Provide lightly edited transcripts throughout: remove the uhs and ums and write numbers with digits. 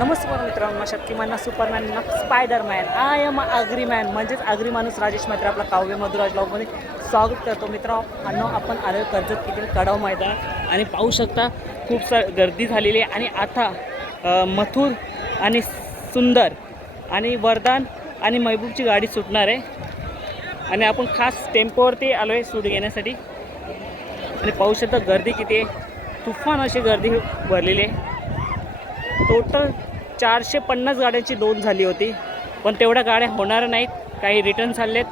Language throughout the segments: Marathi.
नमस्कार मित्रांनो, Shaktiman Superman Spiderman I am Agri man म्हणजेच आगरी माणूस राजेश मात्र आपला काव्य मधुराज ब्लॉगमध्ये स्वागत करतो. मित्रांनो, आपण आलो कर्जत येथील कडाव मैदान आणि पाहू शकता खूप गर्दी झालेली आहे. आणि आता मथुर आणि सुंदर आणि वरदान आणि महबूबची गाडी सुटणार आहे आणि आपण खास टेम्पोवरती आलो आहे सूट घेण्यासाठी. आणि पाहू शकता गर्दी किती आहे, तुफान अशी गर्दी भरलेली आहे. टोटल 450 गाड्यांची नोंद झाली होती, पण तेवढ्या गाड्या होणार नाहीत, काही रिटर्न चाललेत.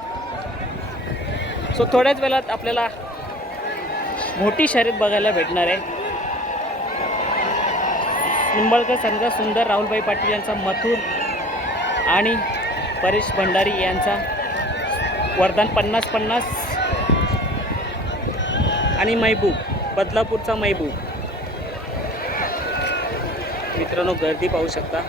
सो थोड्याच वेळात आपल्याला मोठी शर्यत बघायला भेटणार आहे. निंबाळकर संघ सुंदर, राहुलभाई पाटील यांचा मथुर आणि परेश भंडारी यांचा वरदान 50-50 आणि महबूब बदलापूरचा महबूब. मित्रांनो, गर्दी पाहू शकता.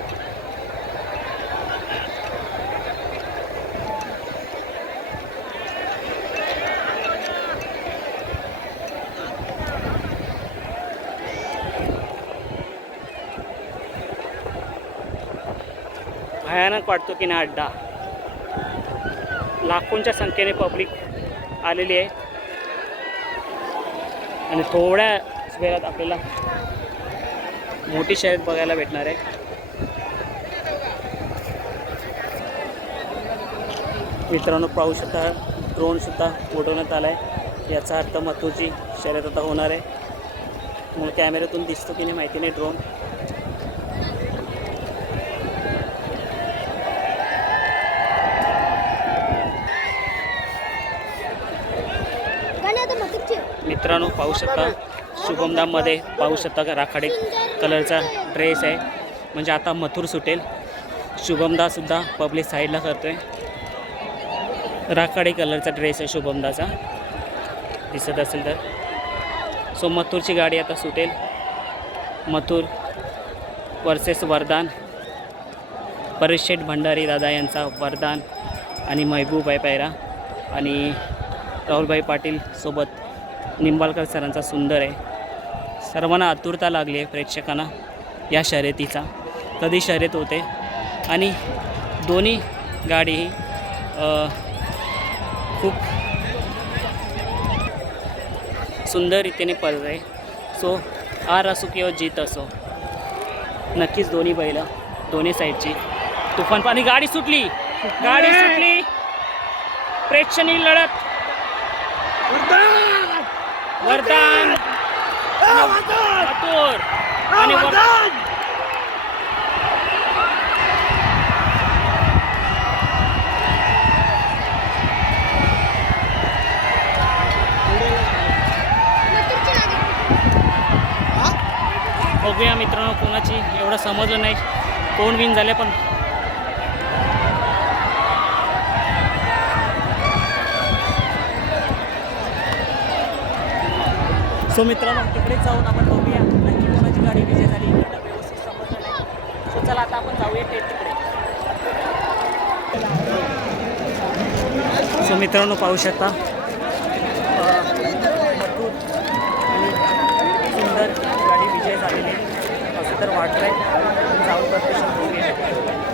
भयानक वाटतो की ना अड्डा. लाखोंच्या संख्येने पब्लिक आलेली आहे आणि थोड्या वेळात आपल्याला मोठी शर्यत बघायला भेटणार आहे. मित्रांनो, पाहू शकता ड्रोनसुद्धा उडवण्यात आला आहे. याचा अर्थ मथुरची शर्यत आता होणार आहे. तुम्हाला कॅमेऱ्यातून दिसतो की नाही माहिती नाही ड्रोन. मित्रांनो, पाहू शकता शुभमदामध्ये पाहू शकता का राखाडी कलरचा ड्रेस आहे, म्हणजे आता मथुर सुटेल. शुभमदासुद्धा पब्लिक साईडला करतोय. राखाडी कलरचा ड्रेस आहे शुभमदाचा, दिसत असेल तर. सो मथुरची गाडी आता सुटेल. मथुर वर्सेस वरदान. परेश शेठ भंडारी दादा यांचा वरदान आणि महबूब आहे पैरा, आणि राहुलभाई पाटील सोबत निंबाळकर सरांचा सुंदर आहे. सर्वांना आतुरता लागली आहे प्रेक्षकांना या शर्यतीचा, कधी शर्यत होते. आणि दोन्ही गाडी खूप सुंदर रीतीने पळत आहे. सो हार असो किंवा जीत असो, नक्कीच दोन्ही बैलं दोन्ही साईडची तुफान. पाणी गाडी सुटली, गाडी सुटली. प्रेक्षणीय लढत. वरदान मथुर आणि बघूया मित्रांनो, कोणाची एवढं समजलं नाही कोण विन झाले. पण सो मित्रांनो, तिकडेच जाऊन आपण बघूया नक्की कोणाची गाडी विजय झाली. व्यवस्थित समजलं नाही. सो चला आता आपण जाऊया तिकडे. सो मित्रांनो, पाहू शकता मथुर आणि सुंदर गाडी विजय झालेली असं तर वाटतं आहे. जाऊन प्रत्यक्ष बघूया.